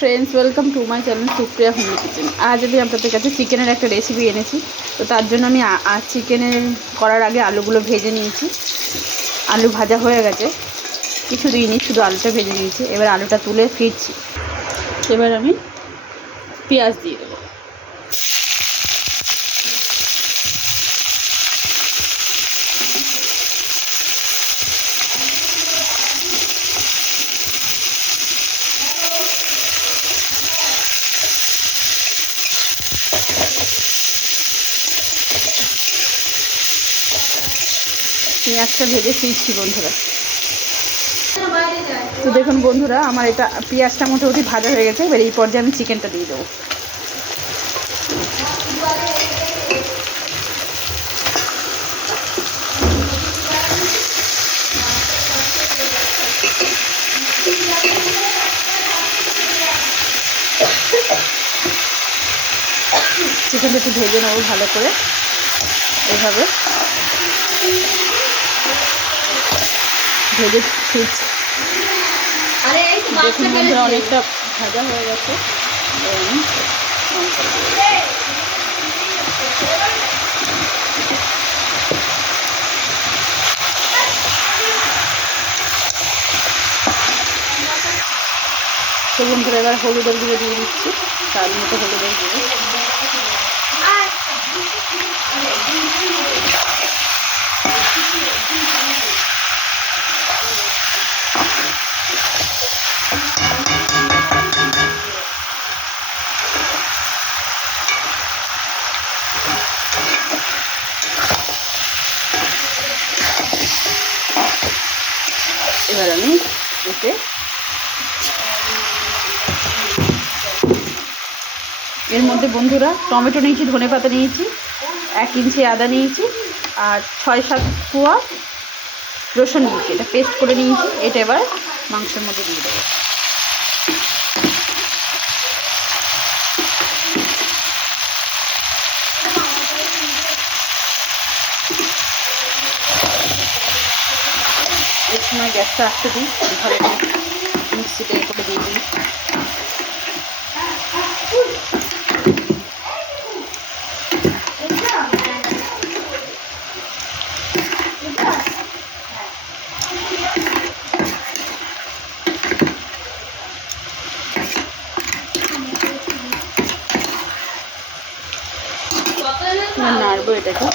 Friends, welcome to my channel Supriya home kitchen. আজ আমি আপনাদের কাছে চিকেনের একটা রেসিপি এনেছি। তো তার জন্য আমি চিকেনের করার আগে আলুগুলো ভেজে নিয়েছি। আলু ভাজা হয়ে গেছে, কিছু দিইনি, শুধু আলুটা ভেজে নিয়েছি। এবার আলুটা তুলে ফিরছি। এবার আমি পেঁয়াজ দিয়ে দেবো। পেঁয়াজটা ভেজে ফিরছি বন্ধুরা। তো দেখুন বন্ধুরা, আমার এটা পেঁয়াজটা মোটামুটি ভাজা হয়ে গেছে। এবার এই পর্যায়ে আমি চিকেনটা দিয়ে দেবো। চিকেনটা একটু ভেজে নেবো ভালো করে, এইভাবে ভেজে ফিরছি। দেখুন বন্ধুরা, অনেকটা ভাজা হয়ে গেছে। তো বন্ধুরা, এবার হলুদের গুঁড়ো দিয়ে দিচ্ছি, তার মতো হলুদের গুঁড়ো। এবার আমি এতে এর মধ্যে বন্ধুরা টমেটো নিয়েছি, ধনেপাতা নিয়েছি, 1 ইঞ্চি আদা নিয়েছি, আর 6-7 কোয়া রসুন নিয়েছি। এটা পেস্ট করে নিয়েছি। এটা এবার মাংসের মধ্যে দিয়ে দেবো। এর সময় গ্যাসটা আসতে দিই, ঘরে মিক্সিতে করে দিয়ে দিই। নাড়বো এটাকে।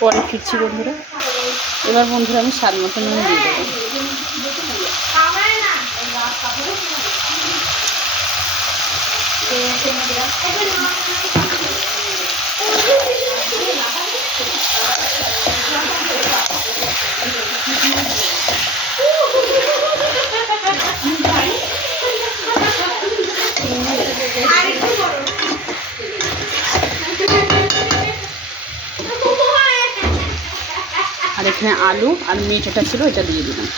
পরে ফিরছি বন্ধুরা। এবার বন্ধুরা আমি স্বাদ মতো নুন দিয়ে দেবো। আর এখানে আলু আর মিট এটা ছিল, এটা দিয়ে দিলাম।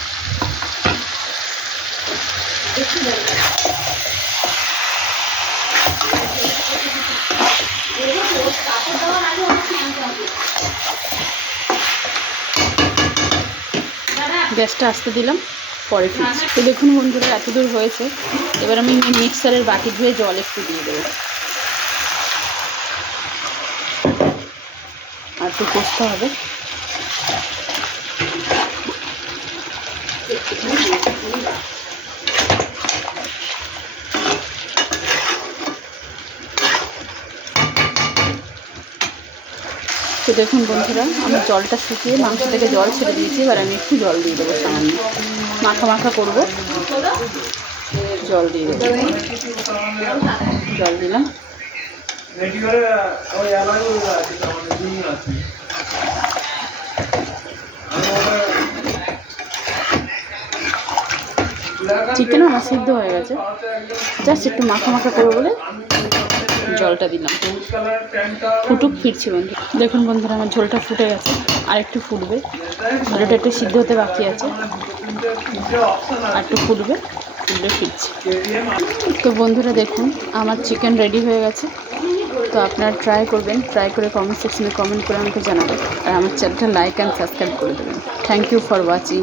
গ্যাসটা আসতে দিলাম, পরে ফিরছি। তো দেখুন বন্ধুরা, এত দূর হয়েছে। এবার আমি মিক্সারের বাটি ধুয়ে জল একটু দিয়ে দেবো, আর একটু কষতে হবে। তো দেখুন বন্ধুরা, আমি জলটা শুকিয়ে মাংস থেকে জল ছেড়ে দিয়েছি। এবার আমি একটু জল দিয়ে দেবো, সামান্য মাখা মাখা করবো। জল দিয়ে দেবো, জল দিলাম। চিকেনও আমার সিদ্ধ হয়ে গেছে, জাস্ট একটু মাখা মাখা করবো বলে জলটা দিলাম। ফুটুক, ফিরছি বন্ধু। দেখুন বন্ধুরা, আমার ঝোলটা ফুটে গেছে, আর একটু ফুটবে। ঝোলটা একটু সিদ্ধ হতে বাকি আছে, আর একটু ফুটবে ফিরছি। তো বন্ধুরা দেখুন, আমার চিকেন রেডি হয়ে গেছে। তো আপনারা ট্রাই করবেন, ট্রাই করে কমেন্ট সেকশনে কমেন্ট করে আমাকে জানাবেন, আর আমার চ্যানেলটা লাইক অ্যান্ড সাবস্ক্রাইব করে দেবেন। Thank you for watching.